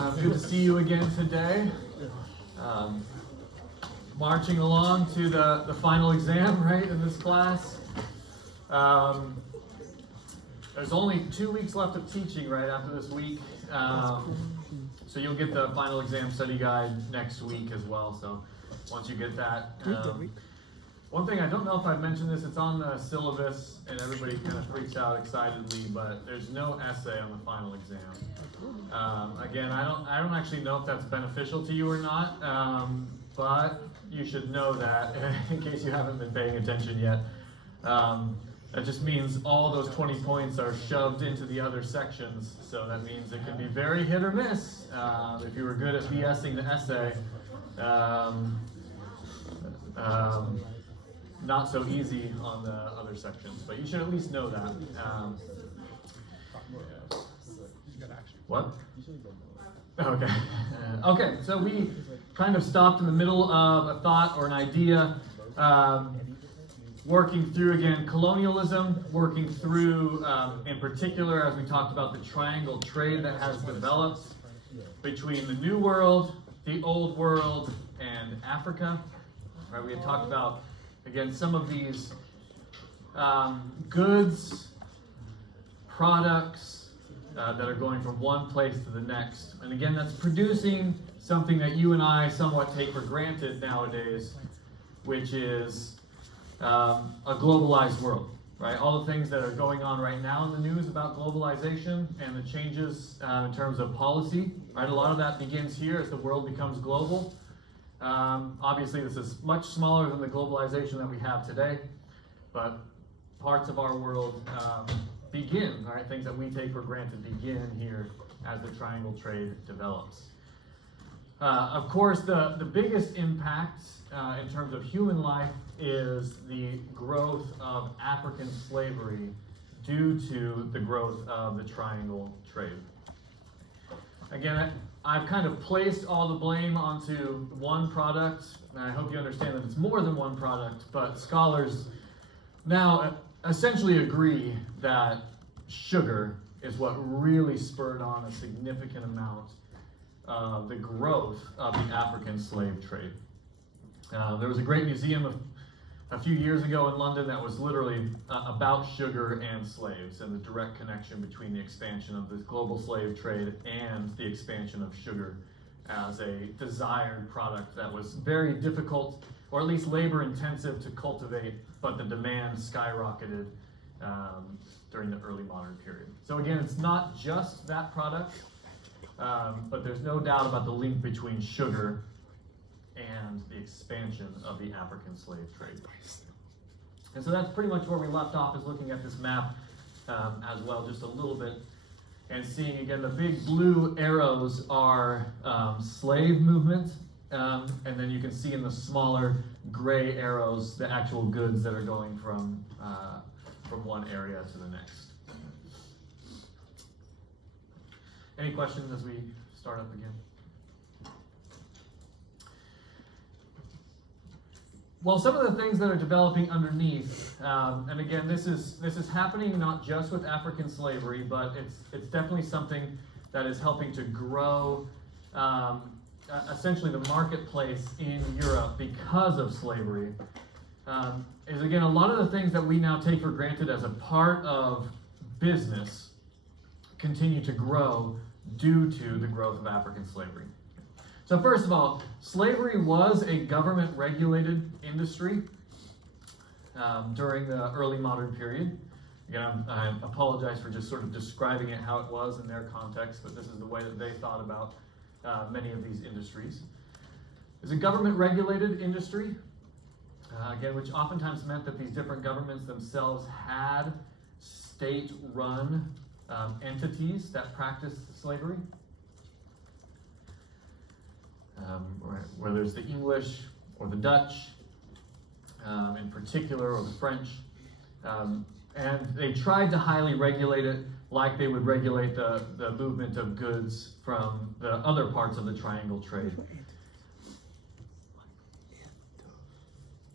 Good to see you again today. Marching along to the final exam, right, in this class. There's only 2 weeks left of teaching right after this week. So you'll get the final exam study guide next week as well. So once you get that. One thing, I don't know if I've mentioned this, it's on the syllabus and everybody kind of freaks out excitedly, but there's no essay on the final exam. Again, I don't actually know if that's beneficial to you or not, but you should know that in case you haven't been paying attention yet. That just means all those 20 points are shoved into the other sections, so that means it can be very hit or miss. If you were good at BSing the essay, not so easy on the other sections, but you should at least know that. What? Okay. Okay, so we kind of stopped in the middle of a thought or an idea, working through, again, colonialism, working through, in particular, as we talked about, the triangle trade that has developed between the New World, the Old World, and Africa. Right, we had talked about, again, some of these goods, products that are going from one place to the next. And again, that's producing something that you and I somewhat take for granted nowadays, which is a globalized world, right? All the things that are going on right now in the news about globalization and the changes in terms of policy, right? A lot of that begins here as the world becomes global. Obviously, this is much smaller than the globalization that we have today, but parts of our world begin, right? Things that we take for granted begin here as the triangle trade develops. Of course, the biggest impact in terms of human life is the growth of African slavery due to the growth of the triangle trade. Again, I've kind of placed all the blame onto one product, and I hope you understand that it's more than one product, but scholars now essentially agree that sugar is what really spurred on a significant amount of the growth of the African slave trade. There was a great museum a few years ago in London that was literally about sugar and slaves and the direct connection between the expansion of this global slave trade and the expansion of sugar as a desired product that was very difficult, or at least labor intensive to cultivate, but the demand skyrocketed during the early modern period. So again, it's not just that product, but there's no doubt about the link between sugar and the expansion of the African slave trade. And so that's pretty much where we left off, is looking at this map as well, just a little bit, and seeing again the big blue arrows are slave movement, and then you can see in the smaller gray arrows the actual goods that are going from one area to the next. Any questions as we start up again? Well, some of the things that are developing underneath, and again, this is happening not just with African slavery, but it's definitely something that is helping to grow essentially the marketplace in Europe because of slavery. Is again, a lot of the things that we now take for granted as a part of business continue to grow due to the growth of African slavery. So first of all, slavery was a government-regulated industry during the early modern period. Again, I apologize for just sort of describing it how it was in their context, but this is the way that they thought about many of these industries. It's a government-regulated industry, again, which oftentimes meant that these different governments themselves had state-run entities that practiced slavery. Whether it's the English or the Dutch in particular, or the French. And they tried to highly regulate it like they would regulate the movement of goods from the other parts of the triangle trade.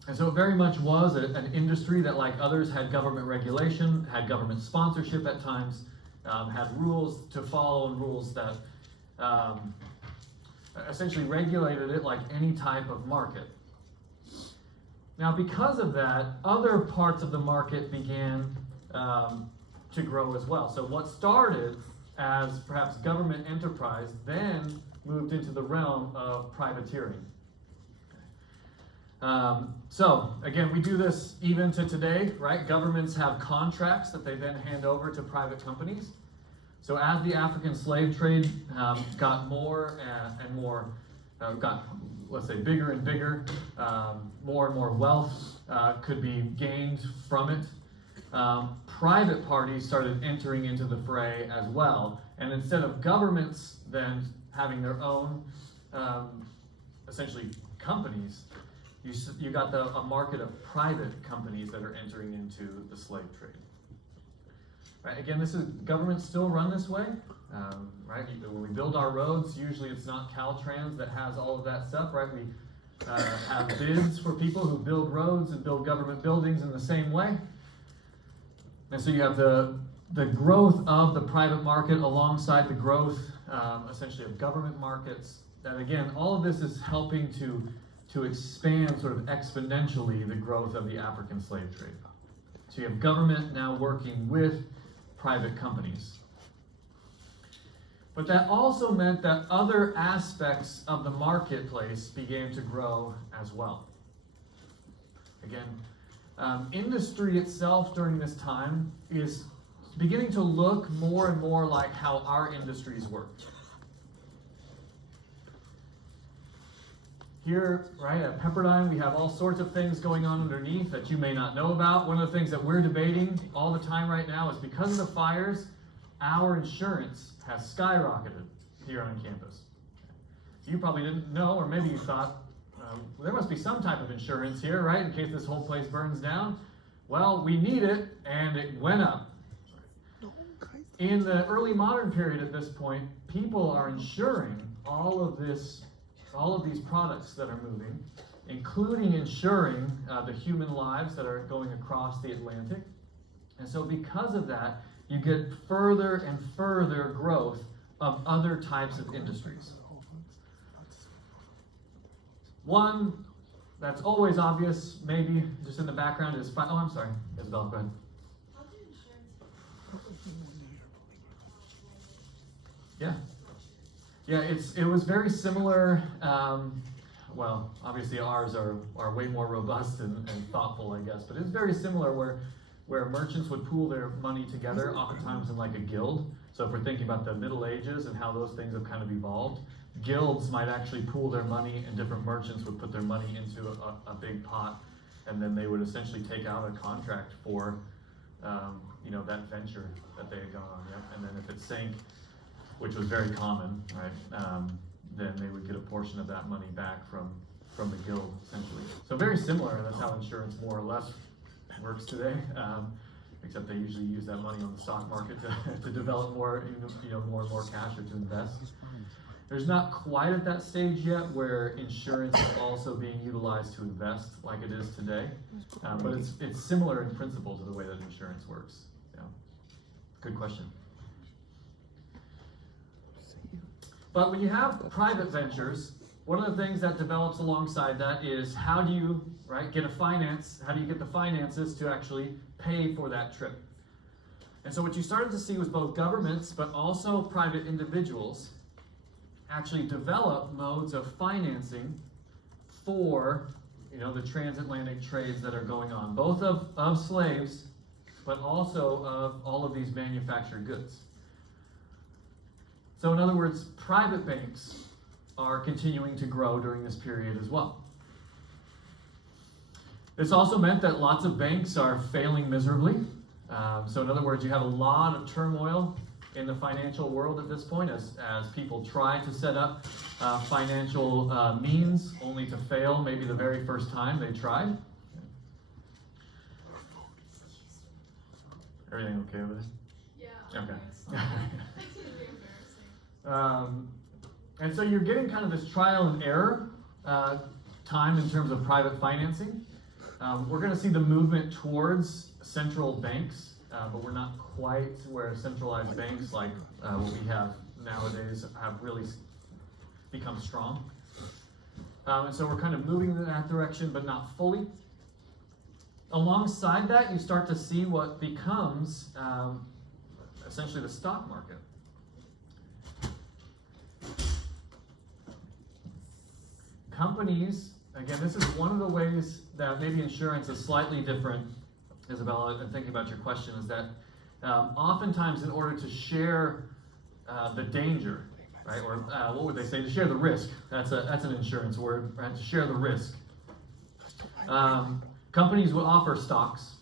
And so it very much was an industry that, like others, had government regulation, had government sponsorship at times, had rules to follow and rules that essentially regulated it like any type of market. Now, because of that, other parts of the market began to grow as well. So what started as perhaps government enterprise then moved into the realm of privateering. So again, we do this even to today, right? Governments have contracts that they then hand over to private companies. So as the African slave trade got more and more, let's say, bigger and bigger, more and more wealth could be gained from it, private parties started entering into the fray as well. And instead of governments then having their own, essentially, companies, you got a market of private companies that are entering into the slave trade. Right? Again, governments still run this way. Right? When we build our roads, usually it's not Caltrans that has all of that stuff, right? We have bids for people who build roads and build government buildings in the same way. And so you have the growth of the private market alongside the growth, essentially, of government markets. That again, all of this is helping to expand sort of exponentially the growth of the African slave trade. So you have government now working with private companies. But that also meant that other aspects of the marketplace began to grow as well. Again, industry itself during this time is beginning to look more and more like how our industries work. Here, right, at Pepperdine, we have all sorts of things going on underneath that you may not know about. One of the things that we're debating all the time right now is because of the fires, our insurance has skyrocketed here on campus. You probably didn't know, or maybe you thought, there must be some type of insurance here, right, in case this whole place burns down. Well, we need it, and it went up. In the early modern period at this point, people are insuring all of these products that are moving, including insuring the human lives that are going across the Atlantic. And so because of that, you get further and further growth of other types of industries. One that's always obvious, maybe just in the background, is oh, I'm sorry, Isabel, go ahead. Yeah, it was very similar. Well, obviously ours are way more robust and thoughtful, I guess, but it's very similar where merchants would pool their money together, oftentimes in like a guild. So if we're thinking about the Middle Ages and how those things have kind of evolved, guilds might actually pool their money, and different merchants would put their money into a big pot, and then they would essentially take out a contract for that venture that they had gone on. Yep. And then if it sank, which was very common, right? Then they would get a portion of that money back from the guild, essentially. So very similar. That's how insurance more or less works today. Except they usually use that money on the stock market to develop more and more cash or to invest. There's not quite at that stage yet where insurance is also being utilized to invest like it is today, but it's similar in principle to the way that insurance works. Yeah. Good question. But when you have private ventures, one of the things that develops alongside that is how do you get the finances to actually pay for that trip? And so what you started to see was both governments, but also private individuals actually develop modes of financing for the transatlantic trades that are going on, both of slaves, but also of all of these manufactured goods. So in other words, private banks are continuing to grow during this period as well. This also meant that lots of banks are failing miserably. So in other words, you have a lot of turmoil in the financial world at this point as people try to set up financial means only to fail maybe the very first time they tried. Everything okay over there? Yeah. Okay. And so you're getting kind of this trial and error time in terms of private financing. We're going to see the movement towards central banks, but we're not quite where centralized banks like what we have nowadays have really become strong. And so we're kind of moving in that direction, but not fully. Alongside that, you start to see what becomes essentially the stock market. Companies, again, this is one of the ways that maybe insurance is slightly different, Isabella, and thinking about your question, is that oftentimes in order to share the danger, right, or what would they say, to share the risk, that's an insurance word, right, to share the risk. Companies will offer stocks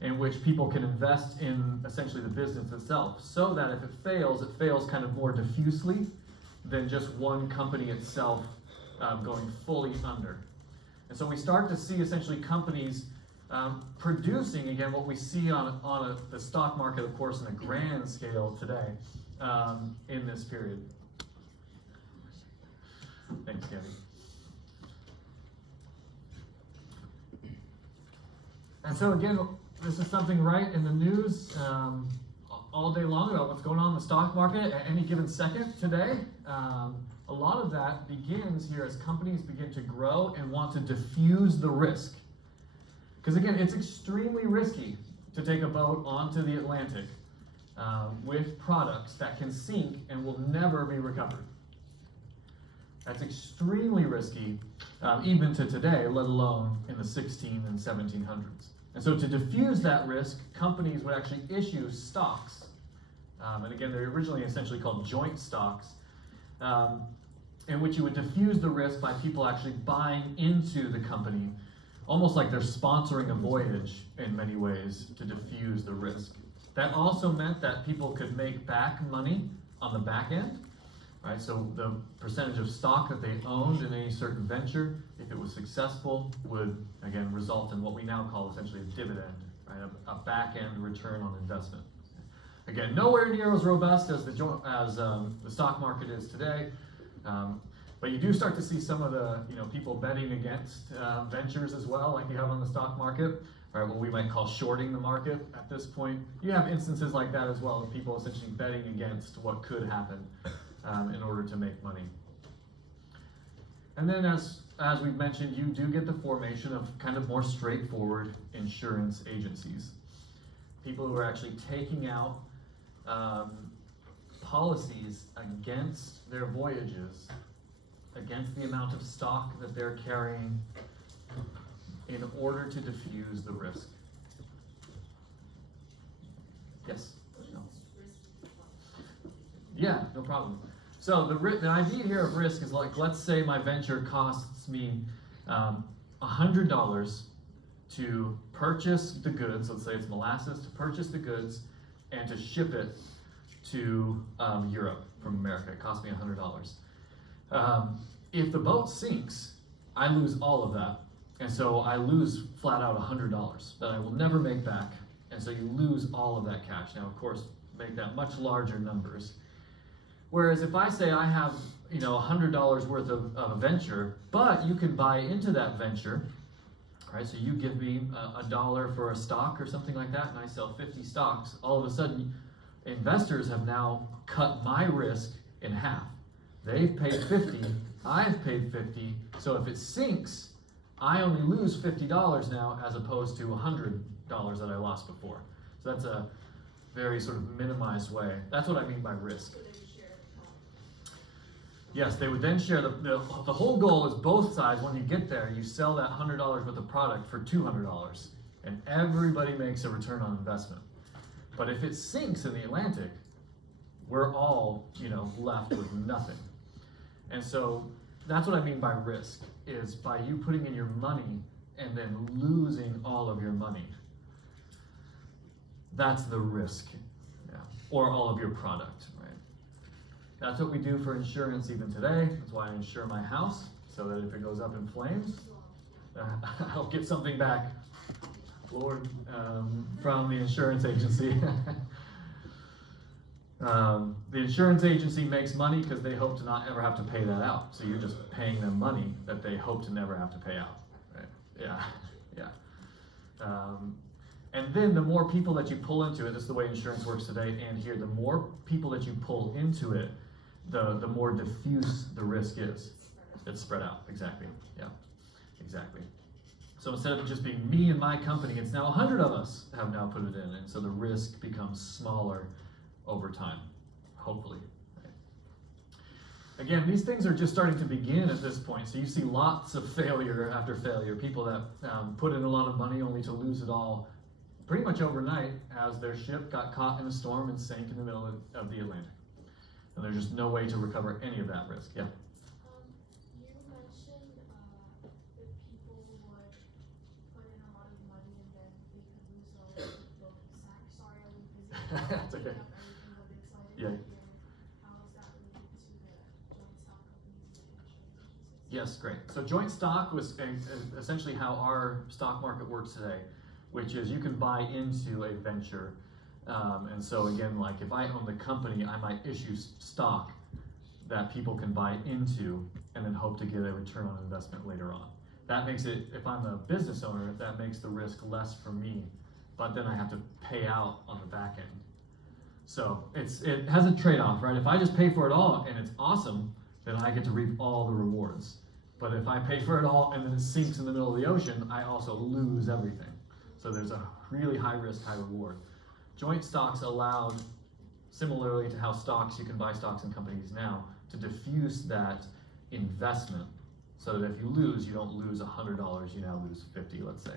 in which people can invest in essentially the business itself, so that if it fails kind of more diffusely than just one company itself going fully under. And so we start to see essentially companies producing, again, what we see on the stock market, of course, in a grand scale today in this period. Thanks, Gabby. And so again, this is something right in the news all day long about what's going on in the stock market at any given second today. A lot of that begins here as companies begin to grow and want to diffuse the risk. Because again, it's extremely risky to take a boat onto the Atlantic with products that can sink and will never be recovered. That's extremely risky, even to today, let alone in the 16 and 1700s. And so to diffuse that risk, companies would actually issue stocks. And again, they're originally essentially called joint stocks, in which you would diffuse the risk by people actually buying into the company, almost like they're sponsoring a voyage in many ways to diffuse the risk. That also meant that people could make back money on the back end, right? So the percentage of stock that they owned in any certain venture, if it was successful, would again result in what we now call essentially a dividend, right? A back end return on investment. Again, nowhere near as robust as the stock market is today. But you do start to see some of the people betting against ventures as well, like you have on the stock market, right? What we might call shorting the market at this point. You have instances like that as well, of people essentially betting against what could happen in order to make money. And then as we've mentioned, you do get the formation of kind of more straightforward insurance agencies. People who are actually taking out policies against their voyages, against the amount of stock that they're carrying in order to diffuse the risk. Yes? No. Yeah, no problem. So the idea here of risk is like, let's say my venture costs me $100 to purchase the goods, let's say it's molasses, to purchase the goods and to ship it to Europe from America. It cost me $100. If the boat sinks, I lose all of that. And so I lose flat out $100 that I will never make back. And so you lose all of that cash. Now, of course, make that much larger numbers. Whereas if I say I have, $100 worth of a venture, but you can buy into that venture, right? So you give me $1 for a stock or something like that, and I sell 50 stocks. All of a sudden, investors have now cut my risk in half. They've paid 50, I've paid 50. So if it sinks, I only lose $50 now as opposed to $100 that I lost before. So that's a very sort of minimized way. That's what I mean by risk. Yes, they would then share the whole goal is both sides. When you get there, you sell that $100 worth of product for $200, and everybody makes a return on investment. But if it sinks in the Atlantic, we're all left with nothing. And so that's what I mean by risk, is by you putting in your money and then losing all of your money. That's the risk, or all of your product, right? That's what we do for insurance even today. That's why I insure my house, so that if it goes up in flames, I'll get something back, Lord, from the insurance agency. The insurance agency makes money because they hope to not ever have to pay that out. So you're just paying them money that they hope to never have to pay out, right? Yeah. And then the more people that you pull into it, this is the way insurance works today and here, the more people that you pull into it, the more diffuse the risk is. It's spread out, exactly, yeah, exactly. So instead of just being me and my company, it's now 100 of us have now put it in, and so the risk becomes smaller over time, hopefully. Right? Again, these things are just starting to begin at this point, so you see lots of failure after failure, people that put in a lot of money only to lose it all pretty much overnight as their ship got caught in a storm and sank in the middle of the Atlantic. And there's just no way to recover any of that risk. Yeah? You mentioned that people would put in a lot of money and then they could lose all of Goldman Sachs. Sorry, I was busy. That's okay. Up everything, but it's like, Yeah. how is that related to the joint stock companies and insurance agencies? Yes, great. So joint stock was essentially how our stock market works today, which is you can buy into a venture. And so again, like if I own the company, I might issue stock that people can buy into and then hope to get a return on investment later on. That makes it, if I'm a business owner, that makes the risk less for me, but then I have to pay out on the back end. So it has a trade-off, right? If I just pay for it all and it's awesome, then I get to reap all the rewards. But if I pay for it all and then it sinks in the middle of the ocean, I also lose everything. So there's a really high risk, high reward. Joint stocks allowed, similarly to how stocks, you can buy stocks in companies now, to diffuse that investment so that if you lose, you don't lose $100, you now lose 50, let's say.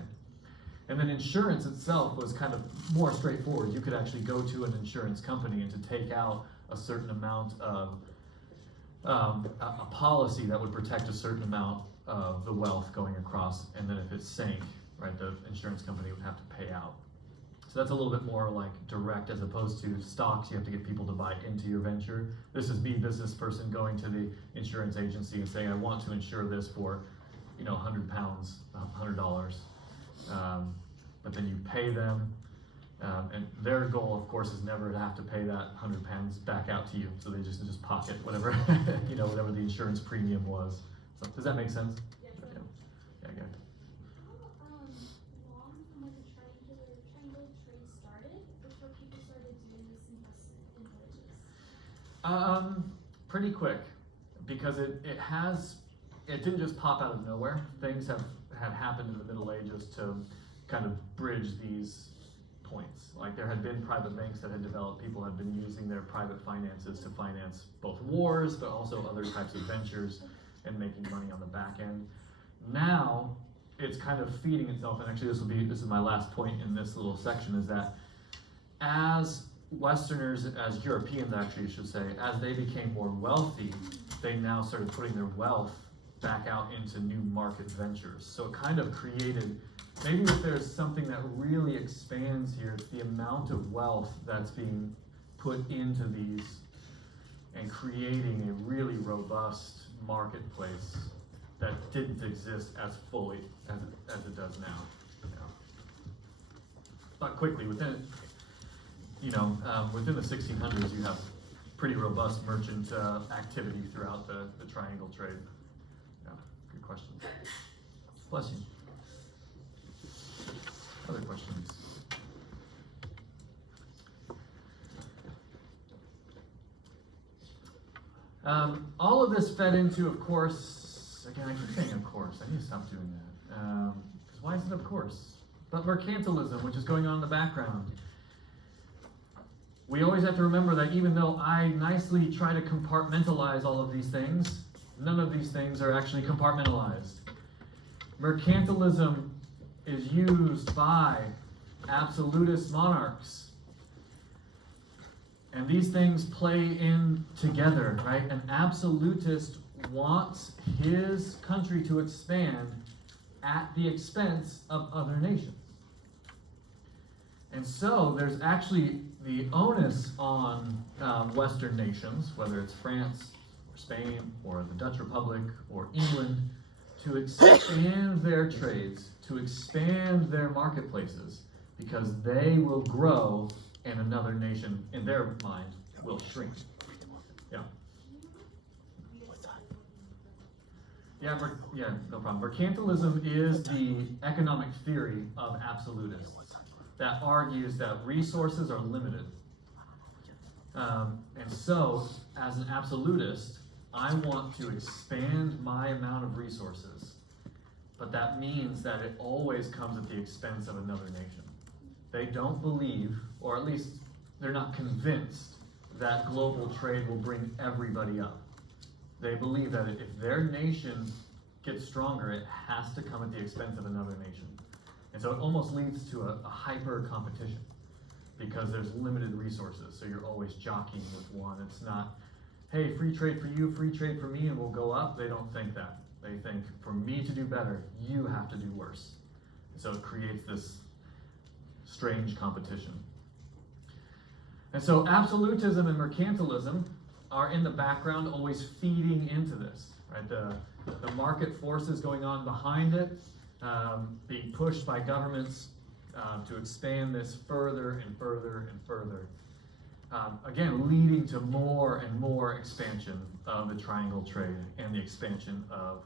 And then insurance itself was kind of more straightforward. You could actually go to an insurance company and to take out a certain amount of a policy that would protect a certain amount of the wealth going across, and then if it sank, right, the insurance company would have to pay out. So that's a little bit more like direct as opposed to stocks. You have to get people to buy into your venture. This is me, business person, going to the insurance agency and saying, I want to insure this for, you know, 100 pounds, $100. But then you pay them, and their goal, of course, is never to have to pay that 100 pounds back out to you. So they just pocket whatever, you know, whatever the insurance premium was. So, does that make sense? Yes. Yeah, good. How long from when the triangle trade started before people started doing this investment in villages? Pretty quick, because it didn't just pop out of nowhere. Things had happened in the Middle Ages to kind of bridge these points. Like there had been private banks that had developed, people had been using their private finances to finance both wars, but also other types of ventures and making money on the back end. Now, it's kind of feeding itself, and actually this is my last point in this little section, is that as Westerners, as Europeans actually should say, as they became more wealthy, they now started putting their wealth back out into new market ventures. So it kind of created, maybe if there's something that really expands here, it's the amount of wealth that's being put into these and creating a really robust marketplace that didn't exist as fully as it does now. But quickly, within the 1600s, you have pretty robust merchant activity throughout the triangle trade. Yeah, good question. Bless you. Other questions? All of this fed into, of course, again, I keep saying of course, I need to stop doing that. Because why is it of course? But mercantilism, which is going on in the background. We always have to remember that even though I nicely try to compartmentalize all of these things, none of these things are actually compartmentalized. Mercantilism is used by absolutist monarchs. And these things play in together, right? An absolutist wants his country to expand at the expense of other nations. And so there's actually the onus on Western nations, whether it's France or Spain or the Dutch Republic or England, to expand their trades, to expand their marketplaces, because they will grow and another nation, in their mind, will shrink. Yeah. Yeah, no problem. Mercantilism is the economic theory of absolutists that argues that resources are limited. And so, as an absolutist, I want to expand my amount of resources, but that means that it always comes at the expense of another nation. They don't believe, or at least they're not convinced, that global trade will bring everybody up. They believe that if their nation gets stronger, it has to come at the expense of another nation. And so it almost leads to a hyper competition because there's limited resources. So you're always jockeying with one. It's not, hey, free trade for you, free trade for me, and we'll go up. They don't think that. They think, for me to do better, you have to do worse. And so it creates this strange competition. And so absolutism and mercantilism are in the background, always feeding into this, right? The market forces going on behind it, being pushed by governments to expand this further and further and further. Again, leading to more and more expansion of the triangle trade and the expansion of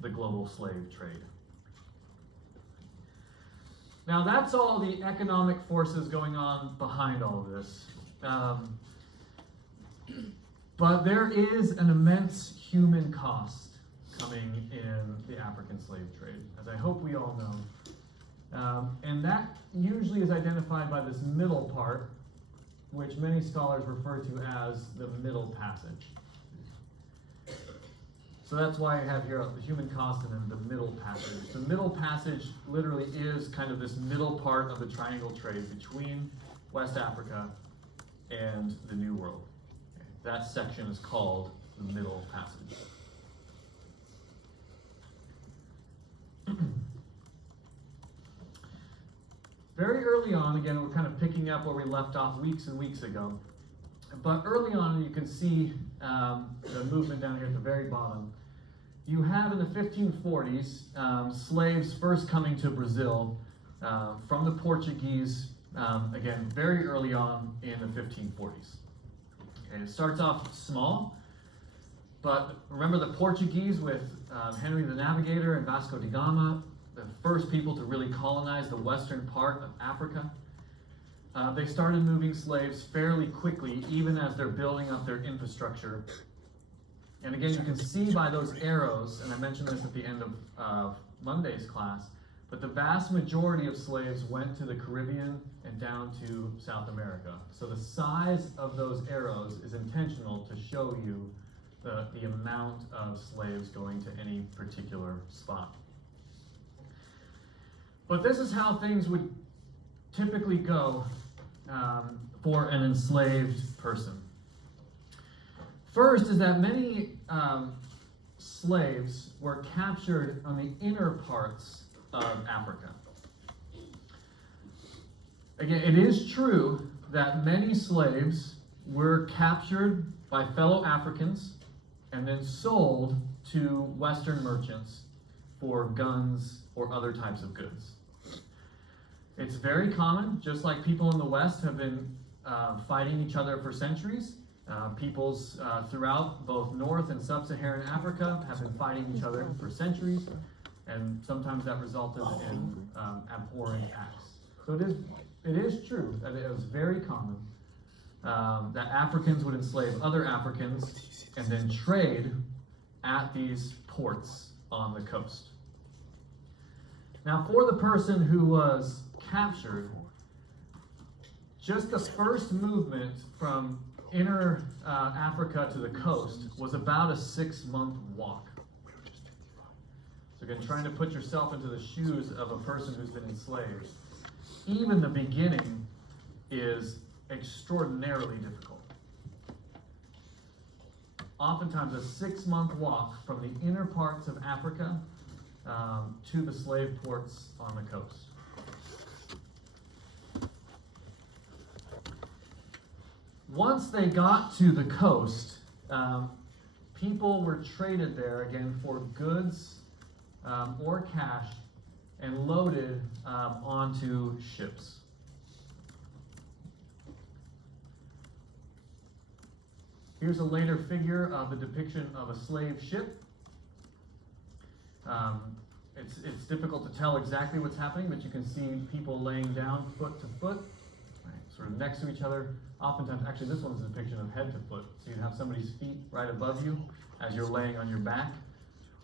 the global slave trade. Now that's all the economic forces going on behind all of this. But there is an immense human cost coming in the African slave trade, as I hope we all know. And that usually is identified by this middle part, which many scholars refer to as the Middle Passage. So that's why I have here the human cost and then the Middle Passage. The Middle Passage literally is kind of this middle part of the triangle trade between West Africa and the New World. That section is called the Middle Passage. Very early on, again, we're kind of picking up where we left off weeks and weeks ago. But early on, you can see the movement down here at the very bottom. You have in the 1540s slaves first coming to Brazil from the Portuguese, again, very early on in the 1540s. Okay, it starts off small, but remember the Portuguese with Henry the Navigator and Vasco da Gama, the first people to really colonize the western part of Africa. They started moving slaves fairly quickly, even as they're building up their infrastructure. And again, you can see by those arrows, and I mentioned this at the end of Monday's class, but the vast majority of slaves went to the Caribbean and down to South America. So the size of those arrows is intentional to show you the amount of slaves going to any particular spot. But this is how things would typically go for an enslaved person. First is that many slaves were captured on the inner parts of Africa. Again, it is true that many slaves were captured by fellow Africans and then sold to Western merchants for guns or other types of goods. It's very common, just like people in the West have been fighting each other for centuries. Peoples throughout both North and Sub-Saharan Africa have been fighting each other for centuries, and sometimes that resulted in abhorrent acts. So it is true that it was very common that Africans would enslave other Africans and then trade at these ports on the coast. Now, for the person who was captured, just the first movement from inner Africa to the coast was about a 6-month walk. So again, trying to put yourself into the shoes of a person who's been enslaved, even the beginning is extraordinarily difficult. Oftentimes a 6-month walk from the inner parts of Africa to the slave ports on the coast. Once they got to the coast, people were traded there again for goods or cash and loaded onto ships. Here's a later figure of the depiction of a slave ship. It's difficult to tell exactly what's happening, but you can see people laying down foot to foot, right, sort of next to each other, Oftentimes, actually this one's a depiction of head to foot. So you'd have somebody's feet right above you as you're laying on your back.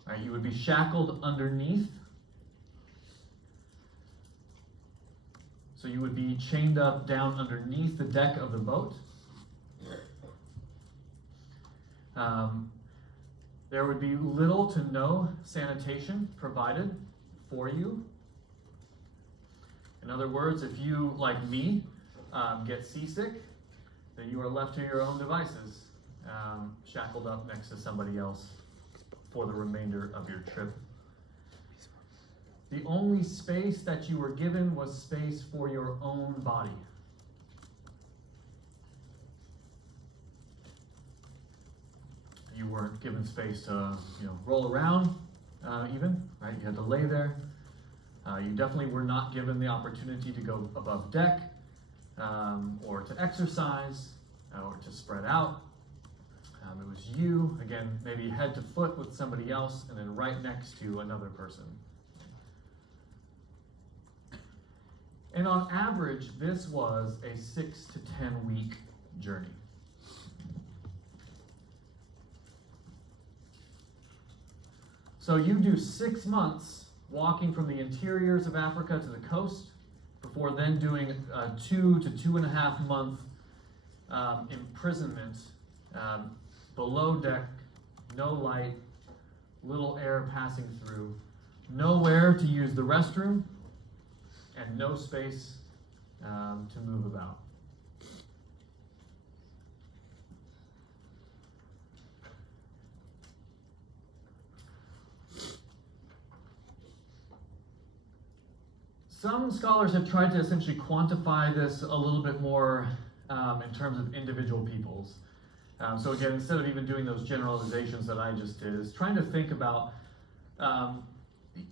Right, you would be shackled underneath. So you would be chained up down underneath the deck of the boat. There would be little to no sanitation provided for you. In other words, if you, like me, get seasick, then you are left to your own devices, shackled up next to somebody else for the remainder of your trip. The only space that you were given was space for your own body. You weren't given space to, roll around, even, right? You had to lay there. You definitely were not given the opportunity to go above deck, or to exercise, or to spread out. It was you, again, maybe head to foot with somebody else, and then right next to another person. And on average, this was a 6 to 10 week journey. So you do 6 months walking from the interiors of Africa to the coast, before then doing a 2 to 2.5 month imprisonment below deck, no light, little air passing through, nowhere to use the restroom, and no space to move about. Some scholars have tried to essentially quantify this a little bit more in terms of individual peoples. So again, instead of even doing those generalizations that I just did, is trying to think about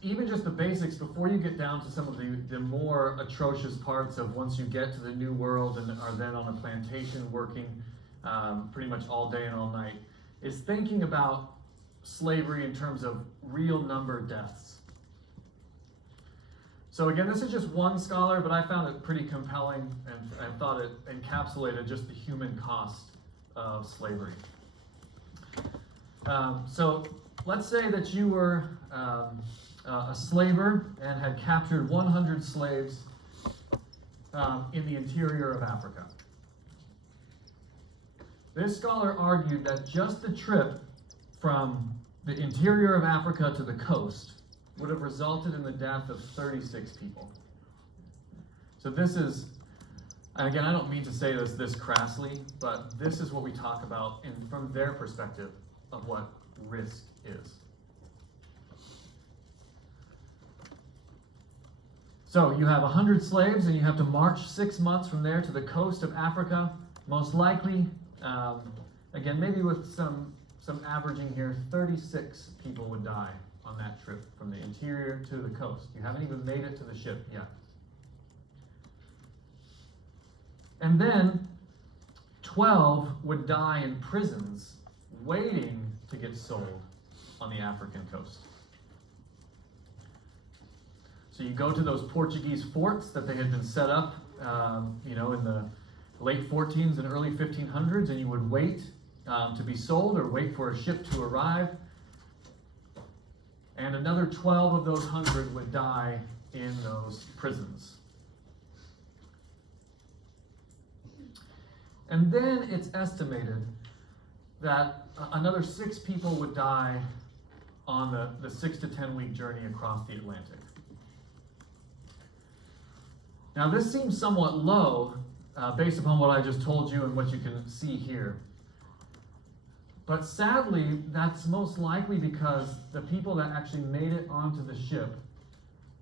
even just the basics before you get down to some of the more atrocious parts of once you get to the New World and are then on a plantation working pretty much all day and all night, is thinking about slavery in terms of real number deaths. So again, this is just one scholar, but I found it pretty compelling, and I thought it encapsulated just the human cost of slavery. So let's say that you were a slaver and had captured 100 slaves in the interior of Africa. This scholar argued that just the trip from the interior of Africa to the coast would have resulted in the death of 36 people. So this is, and again, I don't mean to say this crassly, but this is what we talk about from their perspective of what risk is. So you have 100 slaves, and you have to march 6 months from there to the coast of Africa. Most likely, again, maybe with some averaging here, 36 people would die on that trip from the interior to the coast. You haven't even made it to the ship yet. And then 12 would die in prisons waiting to get sold on the African coast. So you go to those Portuguese forts that they had been set up in the late 14s and early 1500s, and you would wait to be sold or wait for a ship to arrive. And another 12 of those 100 would die in those prisons. And then it's estimated that another 6 people would die on the 6 to 10 week journey across the Atlantic. Now this seems somewhat low based upon what I just told you and what you can see here. But sadly, that's most likely because the people that actually made it onto the ship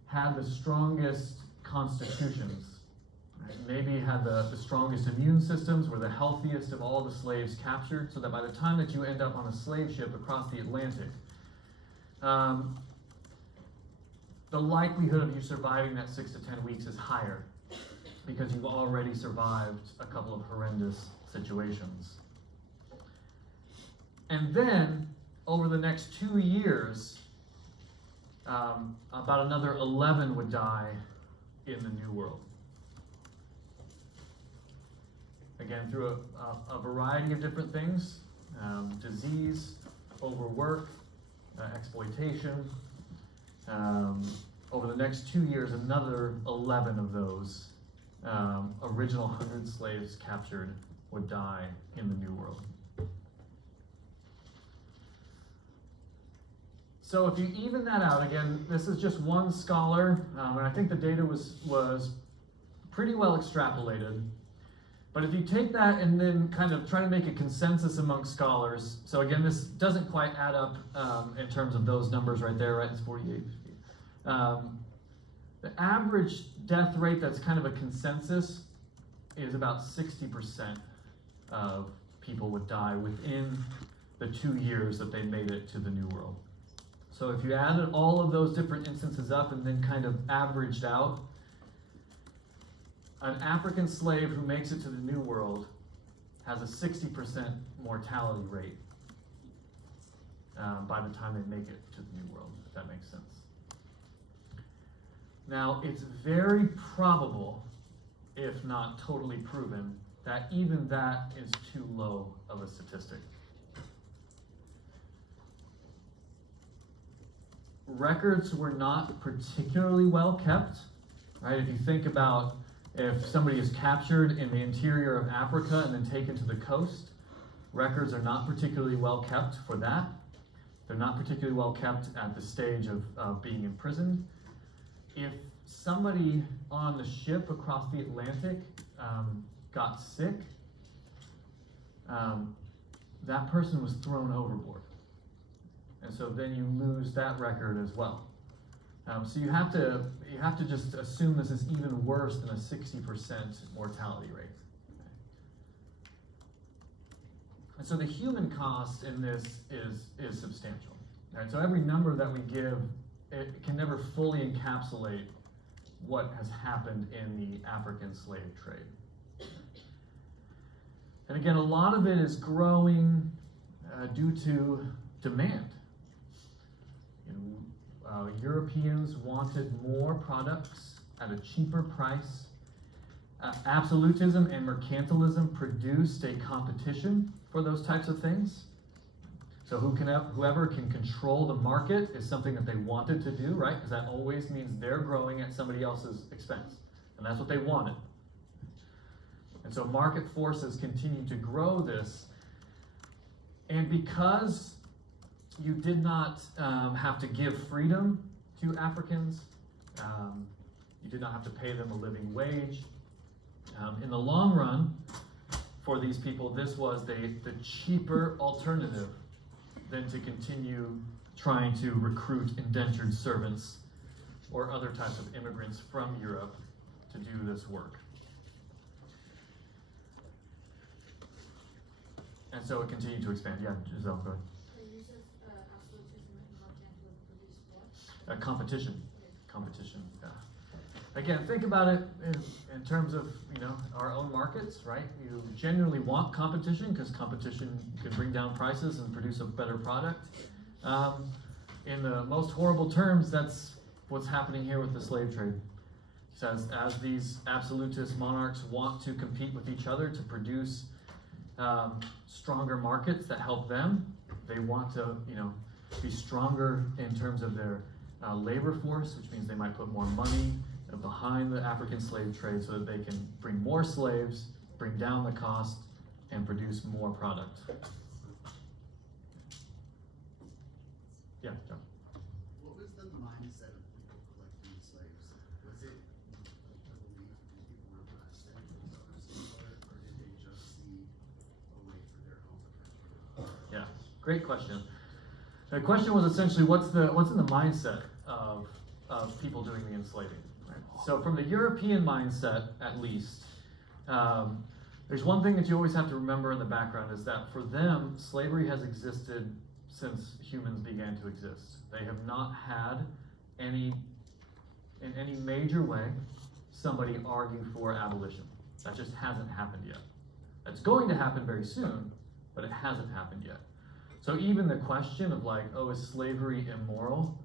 had the strongest constitutions. Right? Maybe had the strongest immune systems, were the healthiest of all the slaves captured, so that by the time that you end up on a slave ship across the Atlantic, the likelihood of you surviving that 6 to 10 weeks is higher because you've already survived a couple of horrendous situations. And then, over the next 2 years, about another 11 would die in the New World. again, through a variety of different things, disease, overwork, exploitation. Over the next 2 years, another 11 of those original 100 slaves captured would die in the New World. So if you even that out, again, this is just one scholar, and I think the data was pretty well extrapolated. But if you take that and then kind of try to make a consensus among scholars, so again, this doesn't quite add up in terms of those numbers right there, right? It's 48. The average death rate that's kind of a consensus is about 60% of people would die within the 2 years that they made it to the New World. So if you added all of those different instances up and then kind of averaged out, an African slave who makes it to the New World has a 60% mortality rate by the time they make it to the New World, if that makes sense. Now, it's very probable, if not totally proven, that even that is too low of a statistic. Records were not particularly well kept, right? If you think about if somebody is captured in the interior of Africa and then taken to the coast, records are not particularly well kept for that. They're not particularly well kept at the stage of being imprisoned. If somebody on the ship across the Atlantic got sick, that person was thrown overboard. And so then you lose that record as well. So you have to just assume this is even worse than a 60% mortality rate. And so the human cost in this is substantial. Right? So every number that we give, it can never fully encapsulate what has happened in the African slave trade. And again, a lot of it is growing due to demand. Europeans wanted more products at a cheaper price. Absolutism and mercantilism produced a competition for those types of things. So whoever can control the market is something that they wanted to do, right? Because that always means they're growing at somebody else's expense. And that's what they wanted. And so market forces continue to grow this. And because you did not have to give freedom to Africans, you did not have to pay them a living wage. In the long run, for these people, this was the cheaper alternative than to continue trying to recruit indentured servants or other types of immigrants from Europe to do this work. And so it continued to expand. Yeah, Giselle, go ahead. Competition. Yeah. Again, think about it in terms of our own markets, right? You genuinely want competition because competition can bring down prices and produce a better product. In the most horrible terms, that's what's happening here with the slave trade. It says as these absolutist monarchs want to compete with each other to produce stronger markets that help them, they want to be stronger in terms of their labor force, which means they might put more money behind the African slave trade so that they can bring more slaves, bring down the cost, and produce more product. Yeah, John. What was the mindset of people collecting slaves? Was it a belief that people were oppressed and or did they just see a way for their own protection? Yeah, great question. The question was essentially what's in the mindset of people doing the enslaving. Right? So from the European mindset, at least, there's one thing that you always have to remember in the background is that for them, slavery has existed since humans began to exist. They have not had in any major way, somebody argue for abolition. That just hasn't happened yet. That's going to happen very soon, but it hasn't happened yet. So even the question of is slavery immoral?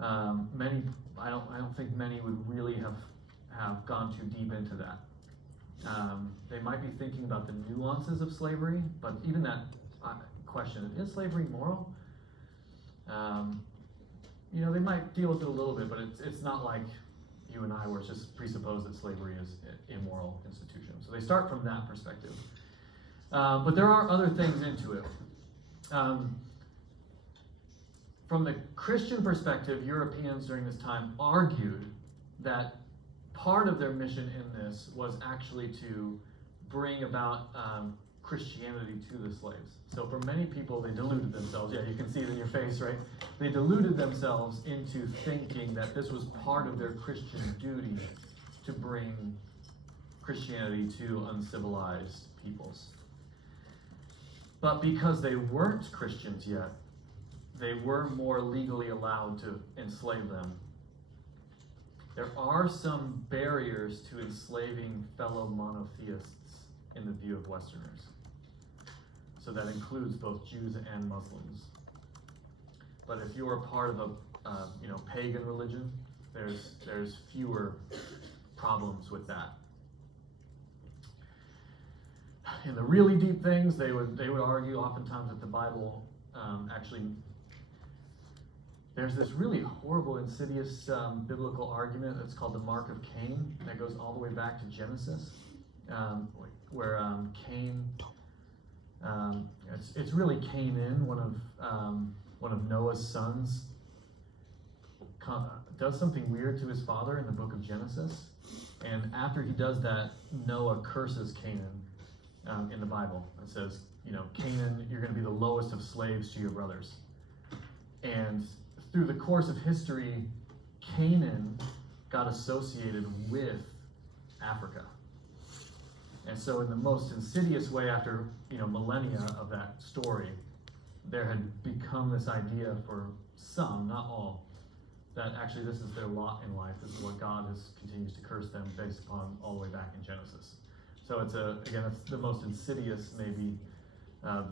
I don't think many would really have gone too deep into that. They might be thinking about the nuances of slavery, but even that question, is slavery moral? They might deal with it a little bit, but it's not like you and I, where it's just presupposed that slavery is an immoral institution. So they start from that perspective. But there are other things into it. From the Christian perspective, Europeans during this time argued that part of their mission in this was actually to bring about Christianity to the slaves. So for many people, they deluded themselves. Yeah, you can see it in your face, right? They deluded themselves into thinking that this was part of their Christian duty to bring Christianity to uncivilized peoples. But because they weren't Christians yet, they were more legally allowed to enslave them. There are some barriers to enslaving fellow monotheists in the view of Westerners. So that includes both Jews and Muslims. But if you're a part of a pagan religion, there's fewer problems with that. In the really deep things, they would argue oftentimes that the Bible actually, there's this really horrible, insidious biblical argument that's called the Mark of Cain that goes all the way back to Genesis, where Cain, it's really Canaan, one of Noah's sons, does something weird to his father in the book of Genesis, and after he does that, Noah curses Canaan in the Bible. It says, Canaan, you're going to be the lowest of slaves to your brothers. And through the course of history, Canaan got associated with Africa. And so in the most insidious way, after millennia of that story, there had become this idea for some, not all, that actually this is their lot in life. This is what God continues to curse them based upon all the way back in Genesis. So it's the most insidious maybe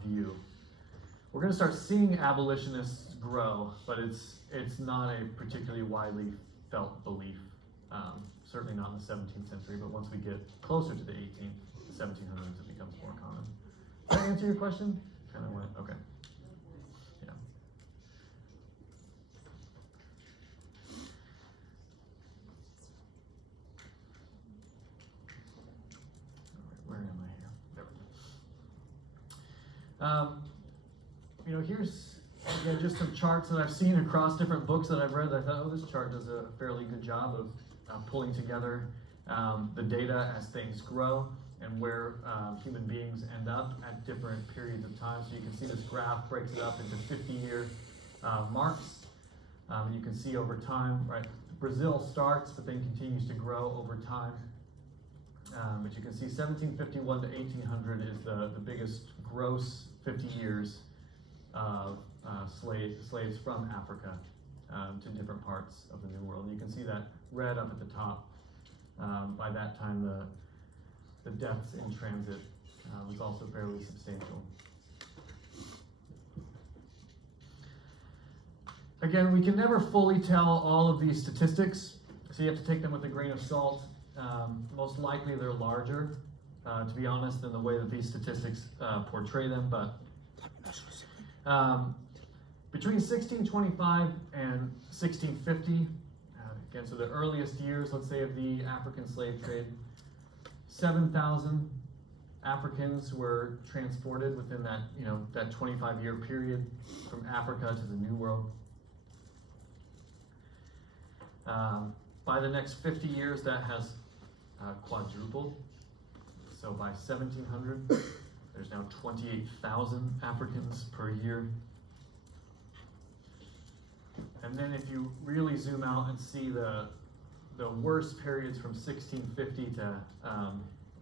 view. We're going to start seeing abolitionists grow, but it's not a particularly widely felt belief. Certainly not in the 17th century, but once we get closer to the 18th, 1700s, it becomes more common. Did I answer your question? Kind of went, okay. Yeah. All right, where am I here? There we go. Here's just some charts that I've seen across different books that I've read. I thought, this chart does a fairly good job of pulling together the data as things grow and where human beings end up at different periods of time. So you can see this graph breaks it up into 50-year marks. And you can see over time, right, Brazil starts, but then continues to grow over time. But you can see 1751 to 1800 is the biggest gross 50 years of slaves from Africa to different parts of the New World. And you can see that red up at the top. By that time, the deaths in transit was also fairly substantial. Again, we can never fully tell all of these statistics, so you have to take them with a grain of salt. Most likely they're larger, to be honest, than the way that these statistics portray them, but between 1625 and 1650, again, so the earliest years, let's say, of the African slave trade, 7,000 Africans were transported within that, that 25-year period from Africa to the New World. By the next 50 years, that has quadrupled. So by 1700, there's now 28,000 Africans per year. And then if you really zoom out and see the worst periods from 1650 to,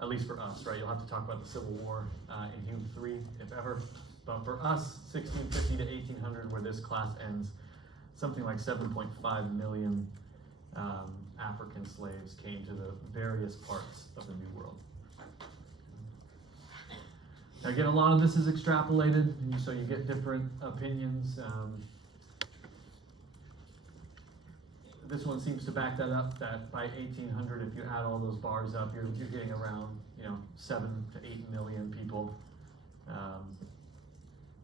at least for us, right? You'll have to talk about the Civil War in Hume 3, if ever. But for us, 1650 to 1800, where this class ends, something like 7.5 million African slaves came to the various parts of the New World. Now, again, a lot of this is extrapolated, and so you get different opinions. this one seems to back that up, that by 1800, if you add all those bars up, you're getting around, 7 to 8 million people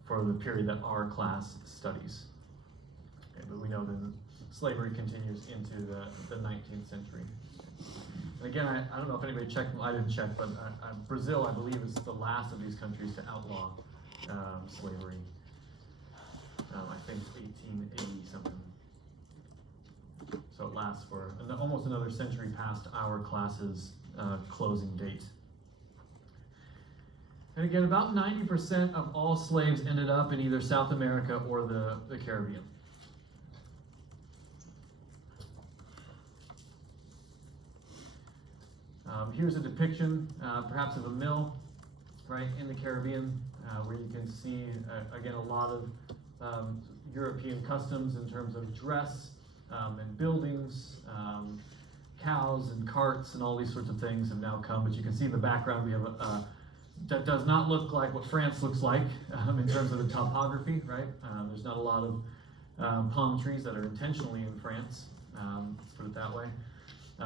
for the period that our class studies. Okay, but we know that slavery continues into the 19th century. And again, I don't know if anybody checked, I didn't check, but Brazil, I believe, is the last of these countries to outlaw slavery. I think it's 1880 something. So it lasts for almost another century past our class's closing date. And again, about 90% of all slaves ended up in either South America or the Caribbean. Here's a depiction, perhaps of a mill, right, in the Caribbean, where you can see, again, a lot of European customs in terms of dress and buildings, cows and carts and all these sorts of things have now come. But you can see in the background we have that does not look like what France looks like in terms of the topography, right? There's not a lot of palm trees that are intentionally in France, let's put it that way.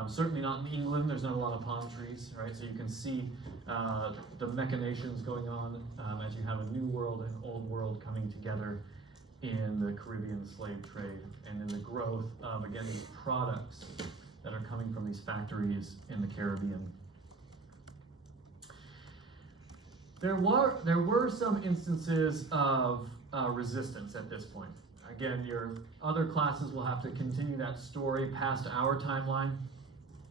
Certainly not in England, there's not a lot of palm trees, right? So you can see the machinations going on as you have a new world and old world coming together in the Caribbean slave trade and in the growth of, again, these products that are coming from these factories in the Caribbean. There were some instances of resistance at this point. Again, your other classes will have to continue that story past our timeline.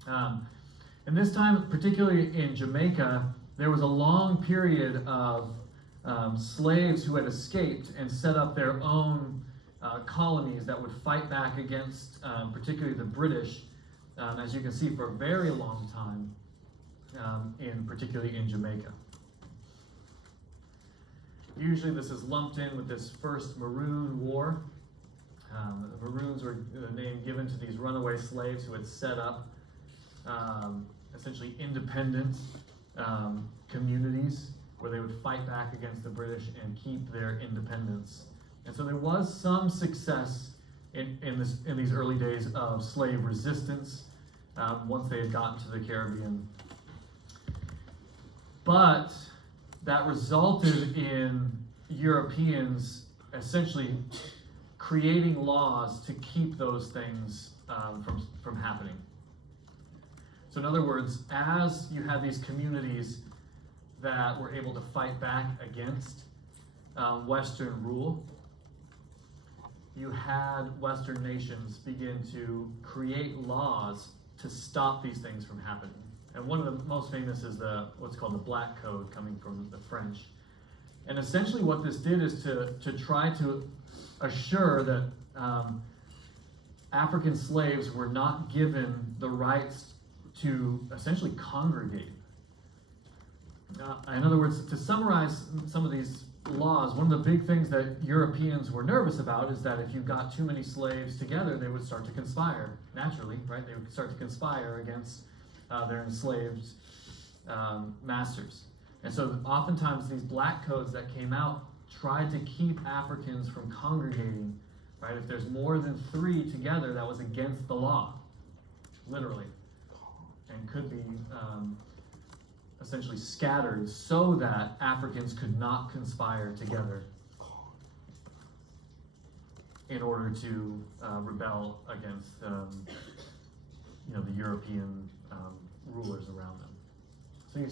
And this time, particularly in Jamaica, there was a long period of slaves who had escaped and set up their own colonies that would fight back against particularly the British, as you can see, for a very long time, particularly in Jamaica. Usually this is lumped in with this first Maroon War. The Maroons were the name given to these runaway slaves who had set up essentially independent communities where they would fight back against the British and keep their independence. And so there was some success in these early days of slave resistance once they had gotten to the Caribbean. But that resulted in Europeans essentially creating laws to keep those things from happening. So in other words, as you had these communities that were able to fight back against Western rule, you had Western nations begin to create laws to stop these things from happening. And one of the most famous is what's called the Black Code, coming from the French. And essentially what this did is to try to assure that African slaves were not given the rights to essentially congregate. In other words, to summarize some of these laws, one of the big things that Europeans were nervous about is that if you got too many slaves together, they would start to conspire, naturally, right? They would start to conspire against their enslaved masters. And so oftentimes these black codes that came out tried to keep Africans from congregating, right? If there's more than 3 together, that was against the law, literally, and could be essentially scattered so that Africans could not conspire together in order to rebel against the European rulers around them. So you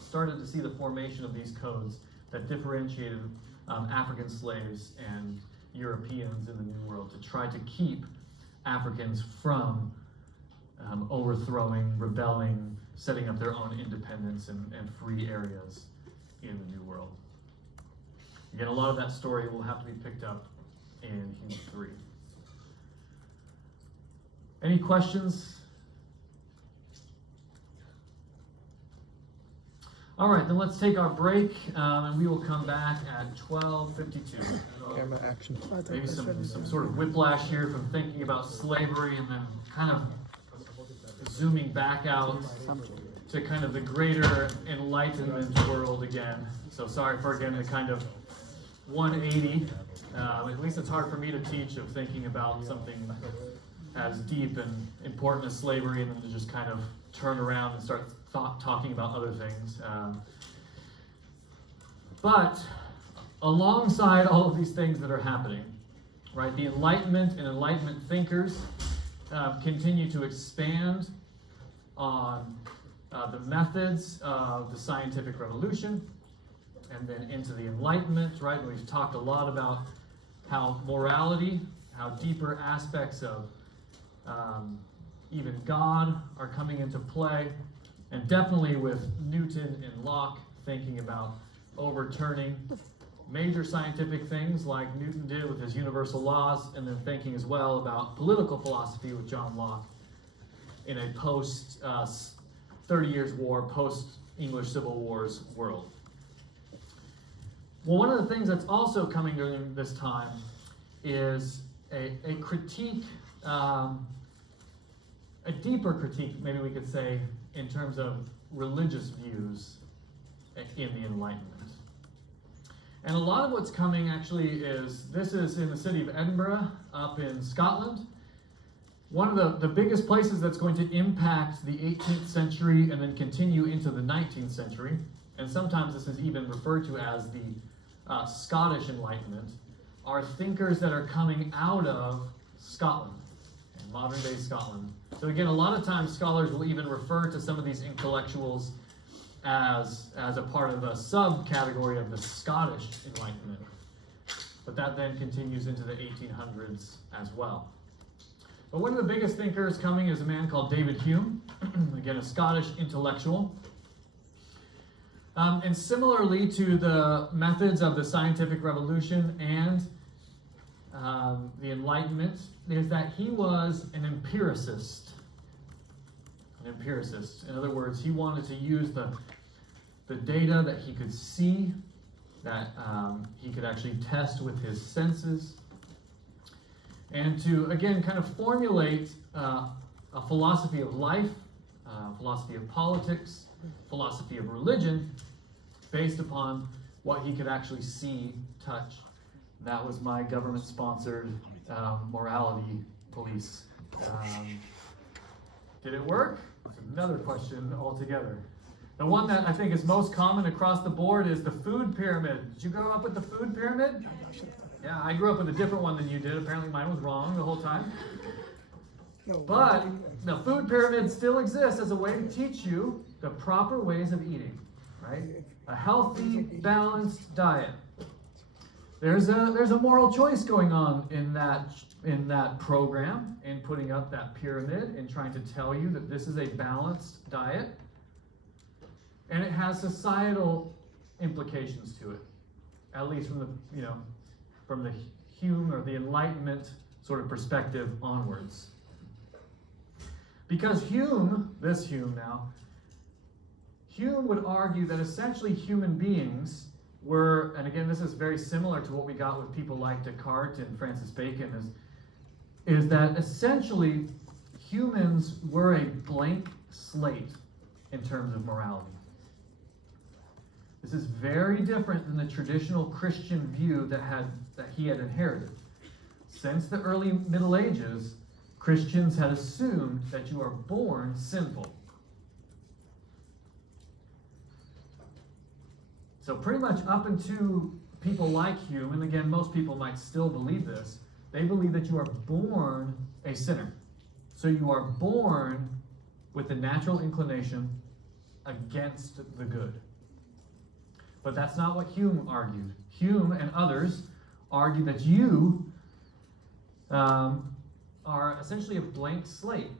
started to see the formation of these codes that differentiated African slaves and Europeans in the New World to try to keep Africans from overthrowing, rebelling, setting up their own independence and free areas in the New World. Again, a lot of that story will have to be picked up in Hume 3. Any questions? All right, then let's take our break, and we will come back at 12:52. Camera action. Maybe some sort of whiplash here from thinking about slavery and then kind of zooming back out to kind of the greater enlightenment world again. So sorry for again the kind of 180. At least it's hard for me to teach of thinking about something as deep and important as slavery, and then to just kind of turn around and start talking about other things. But alongside all of these things that are happening, right, the Enlightenment and Enlightenment thinkers continue to expand on the methods of the scientific revolution, and then into the Enlightenment, right? We've talked a lot about how morality, how deeper aspects of even God are coming into play, and definitely with Newton and Locke thinking about overturning major scientific things like Newton did with his universal laws, and then thinking as well about political philosophy with John Locke in a post 30 Years' War, post English Civil Wars world. Well, one of the things that's also coming during this time is a critique, a deeper critique, maybe we could say, in terms of religious views in the Enlightenment. And a lot of what's coming actually this is in the city of Edinburgh, up in Scotland. One of the biggest places that's going to impact the 18th century and then continue into the 19th century, and sometimes this is even referred to as the Scottish Enlightenment, are thinkers that are coming out of Scotland, and modern-day Scotland. So again, a lot of times scholars will even refer to some of these intellectuals as a part of a subcategory of the Scottish Enlightenment. But that then continues into the 1800s as well. But one of the biggest thinkers coming is a man called David Hume, again, a Scottish intellectual. And similarly to the methods of the scientific revolution and the Enlightenment, is that he was an empiricist. An empiricist. In other words, he wanted to use the data that he could see, that he could actually test with his senses, and to, again, kind of formulate a philosophy of life, philosophy of politics, philosophy of religion, based upon what he could actually see, touch. That was my government-sponsored morality police. Did it work? That's another question altogether. The one that I think is most common across the board is the food pyramid. Did you grow up with the food pyramid? Yeah, I grew up with a different one than you did. Apparently mine was wrong the whole time. But the food pyramid still exists as a way to teach you the proper ways of eating, right? A healthy, balanced diet. There's a moral choice going on in that program, in putting up that pyramid and trying to tell you that this is a balanced diet. And it has societal implications to it, at least from the Hume or the Enlightenment sort of perspective onwards. Because Hume would argue that essentially human beings were, and again, this is very similar to what we got with people like Descartes and Francis Bacon, is that essentially humans were a blank slate in terms of morality. This is very different than the traditional Christian view that he had inherited. Since the early Middle Ages, Christians had assumed that you are born sinful. So pretty much up into people like Hume, and again, most people might still believe this, they believe that you are born a sinner. So you are born with the natural inclination against the good. But that's not what Hume argued. Hume and others argue that you are essentially a blank slate,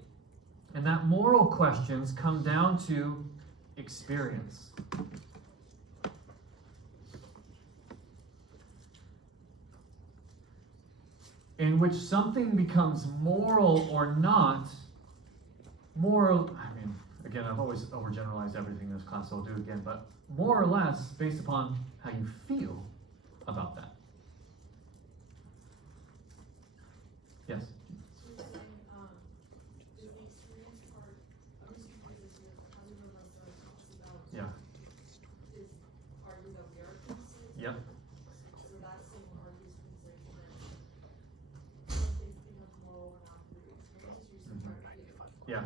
and that moral questions come down to experience. In which something becomes moral or not, again, I've always overgeneralized everything in this class, so I'll do it again, but more or less based upon how you feel about that. Yes? So you're saying, is the experience part, I'm just confused as to how we know about the talks about, Yeah. is argue that we are considered? Yep. So that same argues considered that something becomes moral or not through experience? Yeah.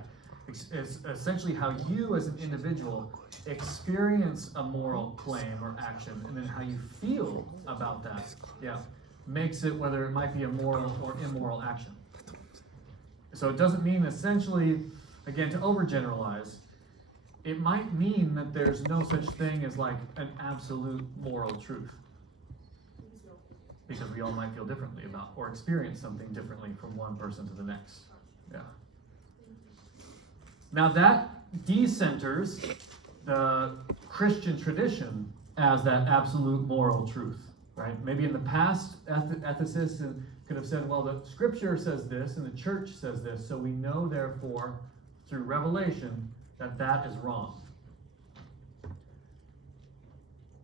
It's essentially how you as an individual experience a moral claim or action, and then how you feel about that, yeah, makes it whether it might be a moral or immoral action. So it doesn't mean essentially, again, to overgeneralize, it might mean that there's no such thing as like an absolute moral truth. Because we all might feel differently about or experience something differently from one person to the next. Yeah. Now that decenters the Christian tradition as that absolute moral truth, right? Maybe in the past, ethicists could have said, well, the scripture says this and the church says this, so we know therefore through revelation that that is wrong.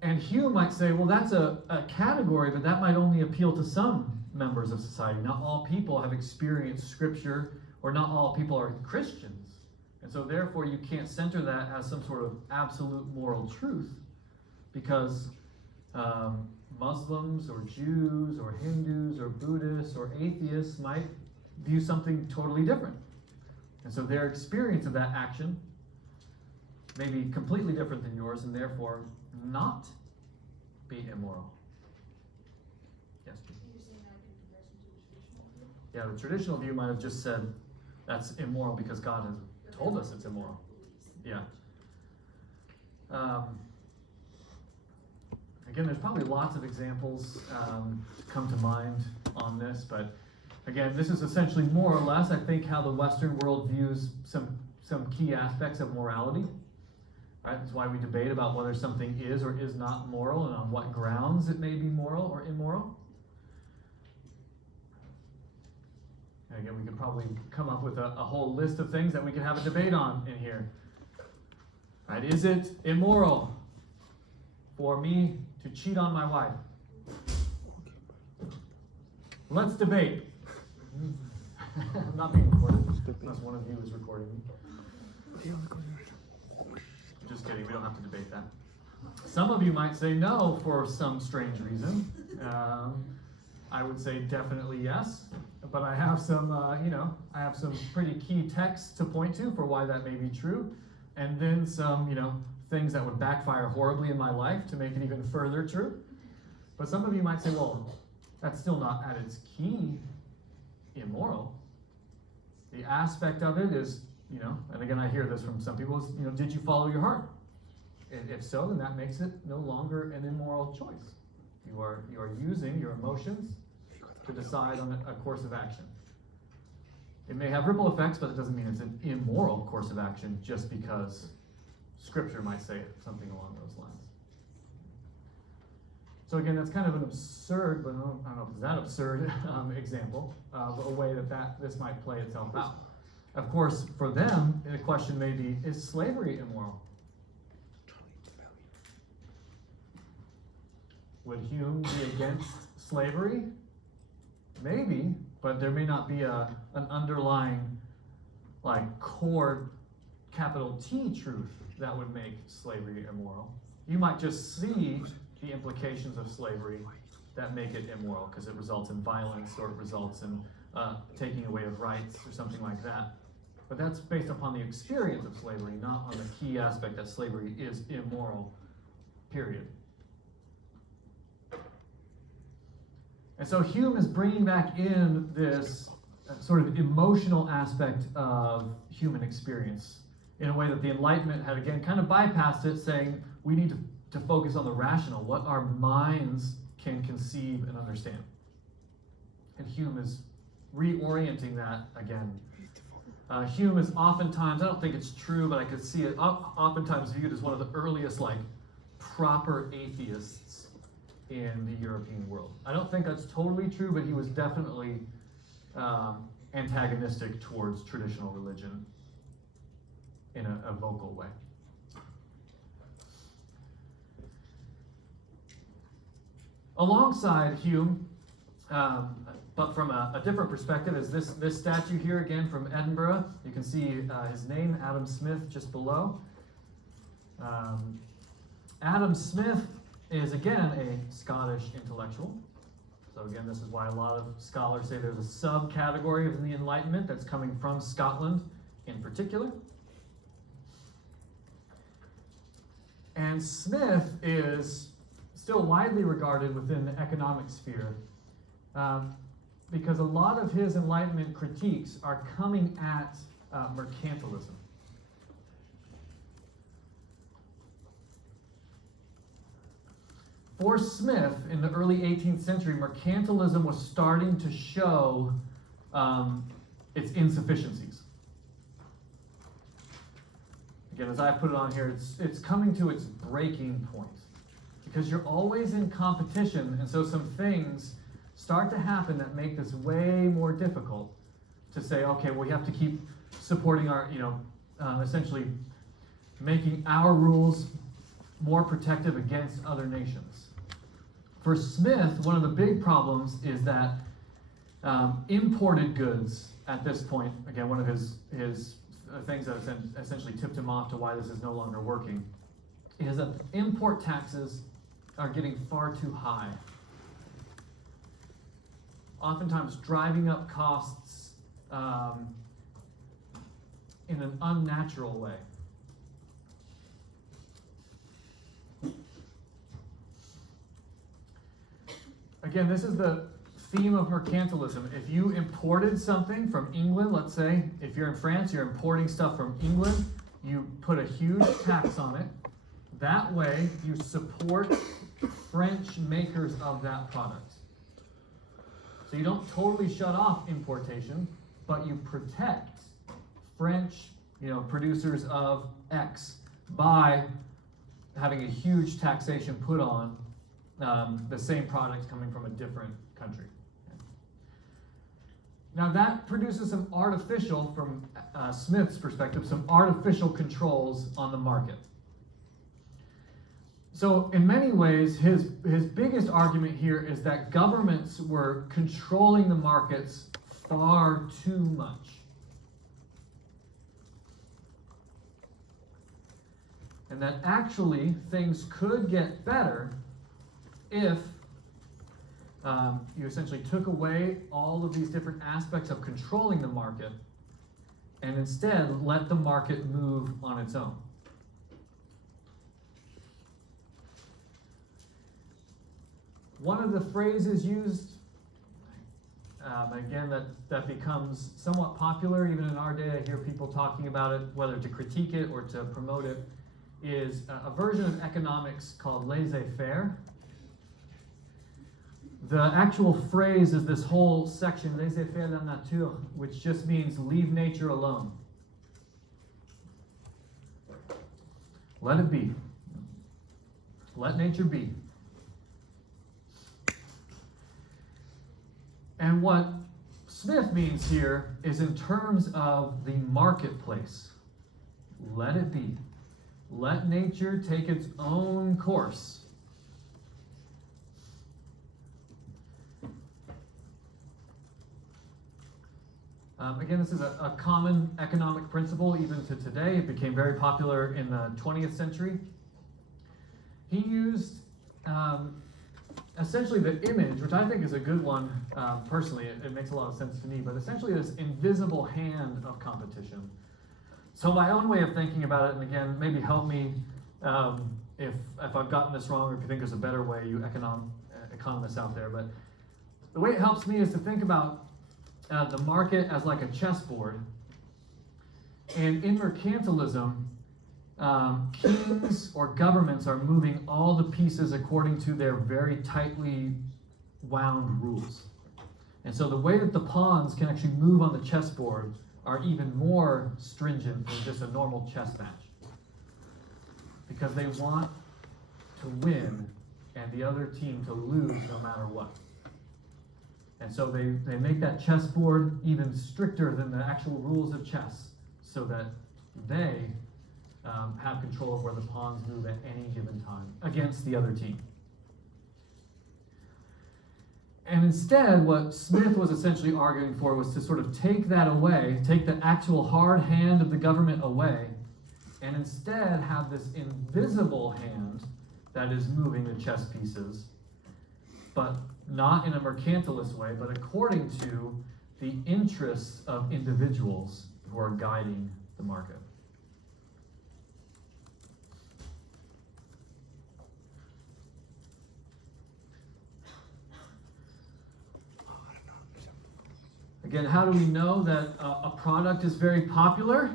And Hume might say, well, that's a category, but that might only appeal to some members of society. Not all people have experienced scripture, or not all people are Christians. And so therefore you can't center that as some sort of absolute moral truth, because Muslims or Jews or Hindus or Buddhists or atheists might view something totally different. And so their experience of that action may be completely different than yours, and therefore not be immoral. Yes? You're saying that in comparison to the traditional view? Yeah, the traditional view might have just said that's immoral because God has told us it's immoral. Yeah. Again, there's probably lots of examples come to mind on this, but again, this is essentially more or less, I think, how the Western world views some key aspects of morality. Right? That's why we debate about whether something is or is not moral and on what grounds it may be moral or immoral. And again, we could probably come up with a whole list of things that we could have a debate on in here. Right? Is it immoral for me to cheat on my wife? Let's debate. I'm not being recorded, unless one of you is recording me. Just kidding, we don't have to debate that. Some of you might say no for some strange reason. I would say definitely yes, but I have some, I have some pretty key texts to point to for why that may be true, and then some, things that would backfire horribly in my life to make it even further true. But some of you might say, well, that's still not at its key immoral. The aspect of it is, and again, I hear this from some people, is, did you follow your heart? And if so, then that makes it no longer an immoral choice. You are using your emotions to decide on a course of action. It may have ripple effects, but it doesn't mean it's an immoral course of action just because Scripture might say it, something along those lines. So again, that's kind of an absurd, but I don't know if it's that absurd example of a way that this might play itself out. Of course, for them, the question may be, is slavery immoral? Would Hume be against slavery? Maybe, but there may not be an underlying, core capital T truth that would make slavery immoral. You might just see the implications of slavery that make it immoral because it results in violence or it results in taking away of rights or something like that. But that's based upon the experience of slavery, not on the key aspect that slavery is immoral, period. And so Hume is bringing back in this sort of emotional aspect of human experience in a way that the Enlightenment had, again, kind of bypassed it, saying we need to focus on the rational, what our minds can conceive and understand. And Hume is reorienting that again. Hume is oftentimes, I don't think it's true, but I could see it, oftentimes viewed as one of the earliest, proper atheists in the European world. I don't think that's totally true, but he was definitely antagonistic towards traditional religion in a vocal way. Alongside Hume, but from a different perspective, is this statue here again from Edinburgh. You can see his name, Adam Smith, just below. Adam Smith is again a Scottish intellectual. So again, this is why a lot of scholars say there's a subcategory of the Enlightenment that's coming from Scotland in particular. And Smith is still widely regarded within the economic sphere because a lot of his Enlightenment critiques are coming at mercantilism. For Smith, in the early 18th century, mercantilism was starting to show its insufficiencies. Again, as I put it on here, it's coming to its breaking point. Because you're always in competition, and so some things start to happen that make this way more difficult to say, okay, well, we have to keep supporting our, essentially making our rules more protective against other nations. For Smith, one of the big problems is that imported goods at this point, again, one of his things that essentially tipped him off to why this is no longer working, is that import taxes are getting far too high. Oftentimes driving up costs in an unnatural way. Again, this is the theme of mercantilism. If you imported something from England, let's say, if you're in France, you're importing stuff from England, you put a huge tax on it. That way, you support French makers of that product. So you don't totally shut off importation, but you protect French, producers of X by having a huge taxation put on the same product coming from a different country. Now that produces some artificial, from Smith's perspective, some artificial controls on the market. So in many ways, his biggest argument here is that governments were controlling the markets far too much. And that actually things could get better if you essentially took away all of these different aspects of controlling the market and instead let the market move on its own. One of the phrases used, again, that becomes somewhat popular even in our day, I hear people talking about it, whether to critique it or to promote it, is a version of economics called laissez-faire. The actual phrase is this whole section, laissez-faire la nature, which just means leave nature alone. Let it be. Let nature be. And what Smith means here is in terms of the marketplace. Let it be. Let nature take its own course. Again, this is a common economic principle even to today. It became very popular in the 20th century. He used essentially the image, which I think is a good one personally, it makes a lot of sense to me, but essentially this invisible hand of competition. So my own way of thinking about it, and again, maybe help me if I've gotten this wrong or if you think there's a better way, you economists out there, but the way it helps me is to think about the market as like a chessboard. And in mercantilism, kings or governments are moving all the pieces according to their very tightly wound rules. And so the way that the pawns can actually move on the chessboard are even more stringent than just a normal chess match. Because they want to win and the other team to lose no matter what. And so they make that chessboard even stricter than the actual rules of chess so that they have control of where the pawns move at any given time against the other team. And instead, what Smith was essentially arguing for was to sort of take that away, take the actual hard hand of the government away, and instead have this invisible hand that is moving the chess pieces, but not in a mercantilist way, but according to the interests of individuals who are guiding the market. Again, how do we know that a product is very popular?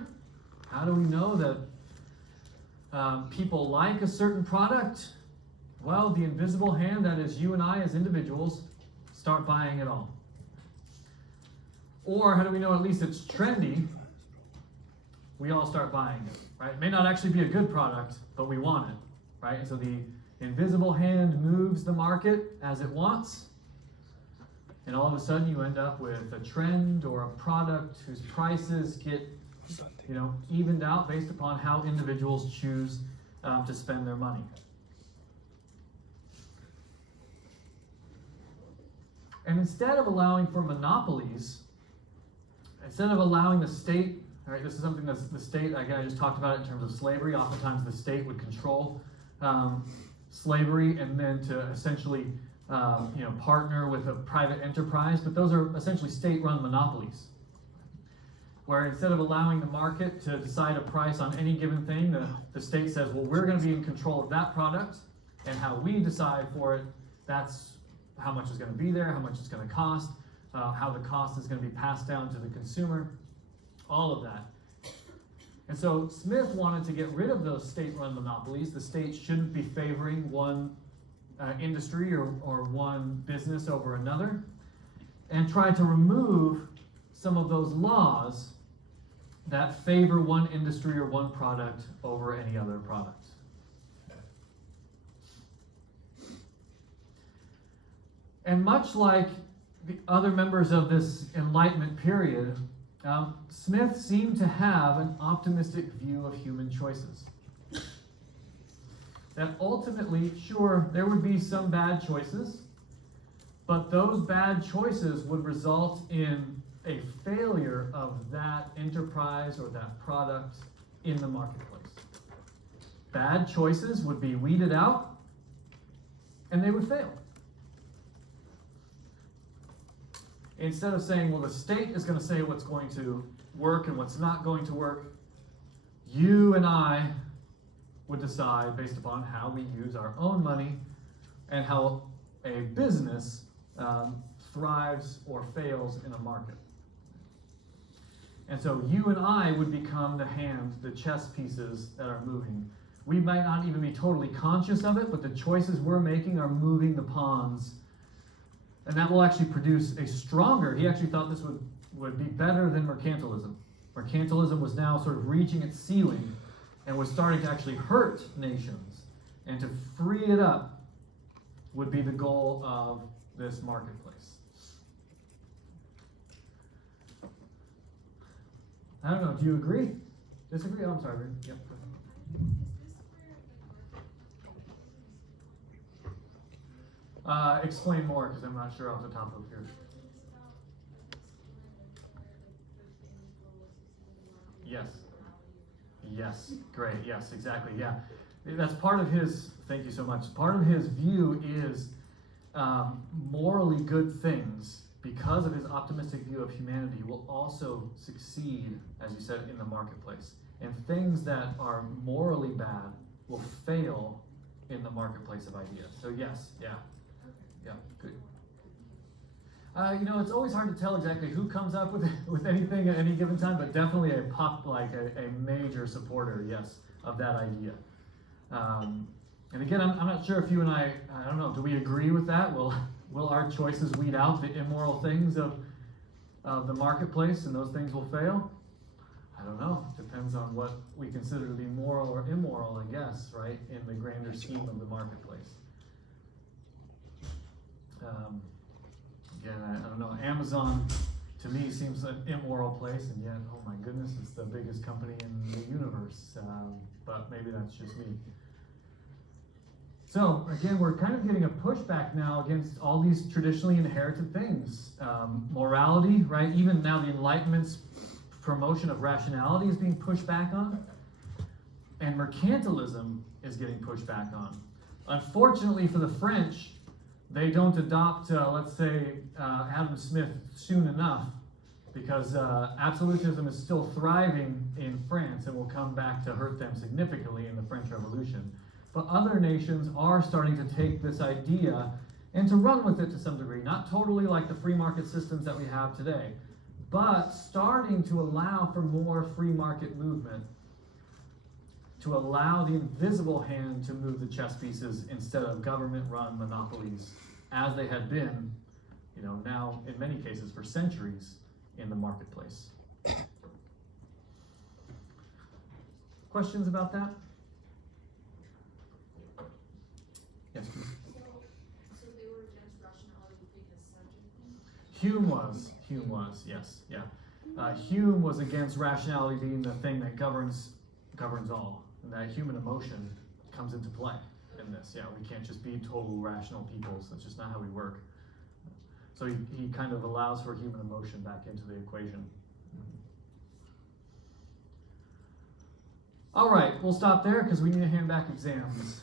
How do we know that people like a certain product? Well, the invisible hand, that is you and I as individuals, start buying it all. Or how do we know at least it's trendy? We all start buying it, right? It may not actually be a good product, but we want it, right? And so the invisible hand moves the market as it wants. And all of a sudden you end up with a trend or a product whose prices get, evened out based upon how individuals choose to spend their money. And instead of allowing for monopolies, instead of allowing the state, all right, this is something that the state, again, I just talked about it in terms of slavery. Oftentimes the state would control slavery and then to essentially partner with a private enterprise, but those are essentially state-run monopolies. Where instead of allowing the market to decide a price on any given thing, the state says, well, we're going to be in control of that product, and how we decide for it, that's how much is going to be there, how much it's going to cost, how the cost is going to be passed down to the consumer, all of that. And so Smith wanted to get rid of those state-run monopolies. The state shouldn't be favoring one industry or one business over another, and try to remove some of those laws that favor one industry or one product over any other product. And much like the other members of this Enlightenment period, Smith seemed to have an optimistic view of human choices. That ultimately, sure, there would be some bad choices, but those bad choices would result in a failure of that enterprise or that product in the marketplace. Bad choices would be weeded out, and they would fail. Instead of saying, well, the state is going to say what's going to work and what's not going to work, you and I would decide based upon how we use our own money and how a business thrives or fails in a market. And so you and I would become the hand, the chess pieces that are moving. We might not even be totally conscious of it, but the choices we're making are moving the pawns. And that will actually produce a stronger, he actually thought this would be better than mercantilism. Mercantilism was now sort of reaching its ceiling and was starting to actually hurt nations. And to free it up would be the goal of this marketplace. I don't know, do you agree? Disagree? Oh, I'm sorry. Yep. Explain more, because I'm not sure off the top of here. Yes. Yes, great. Yes, exactly. Yeah. That's part of his, thank you so much. Part of his view is morally good things, because of his optimistic view of humanity, will also succeed, as you said, in the marketplace. And things that are morally bad will fail in the marketplace of ideas. So yes, yeah. Yeah, good. It's always hard to tell exactly who comes up with anything at any given time, but definitely a major supporter, yes, of that idea. And again, I'm not sure if you and I don't know, do we agree with that? Will our choices weed out the immoral things of the marketplace, and those things will fail? I don't know. Depends on what we consider to be moral or immoral, I guess, right, in the grander scheme of the marketplace. Again, I don't know, Amazon to me seems an immoral place, and yet, oh my goodness, it's the biggest company in the universe, but maybe that's just me. So again, we're kind of getting a pushback now against all these traditionally inherited things. Morality, right? Even now the Enlightenment's promotion of rationality is being pushed back on, and mercantilism is getting pushed back on. Unfortunately for the French, they don't adopt, let's say, Adam Smith soon enough because absolutism is still thriving in France and will come back to hurt them significantly in the French Revolution. But other nations are starting to take this idea and to run with it to some degree, not totally like the free market systems that we have today, but starting to allow for more free market movement, to allow the invisible hand to move the chess pieces instead of government-run monopolies, as they had been, now in many cases for centuries in the marketplace. Questions about that? Yes, please. So they were against rationality being a central thing? Hume was, yes, yeah. Hume was against rationality being the thing that governs all, and that human emotion comes into play in this. Yeah, we can't just be total rational peoples. That's just not how we work. So he kind of allows for human emotion back into the equation. All right, we'll stop there because we need to hand back exams.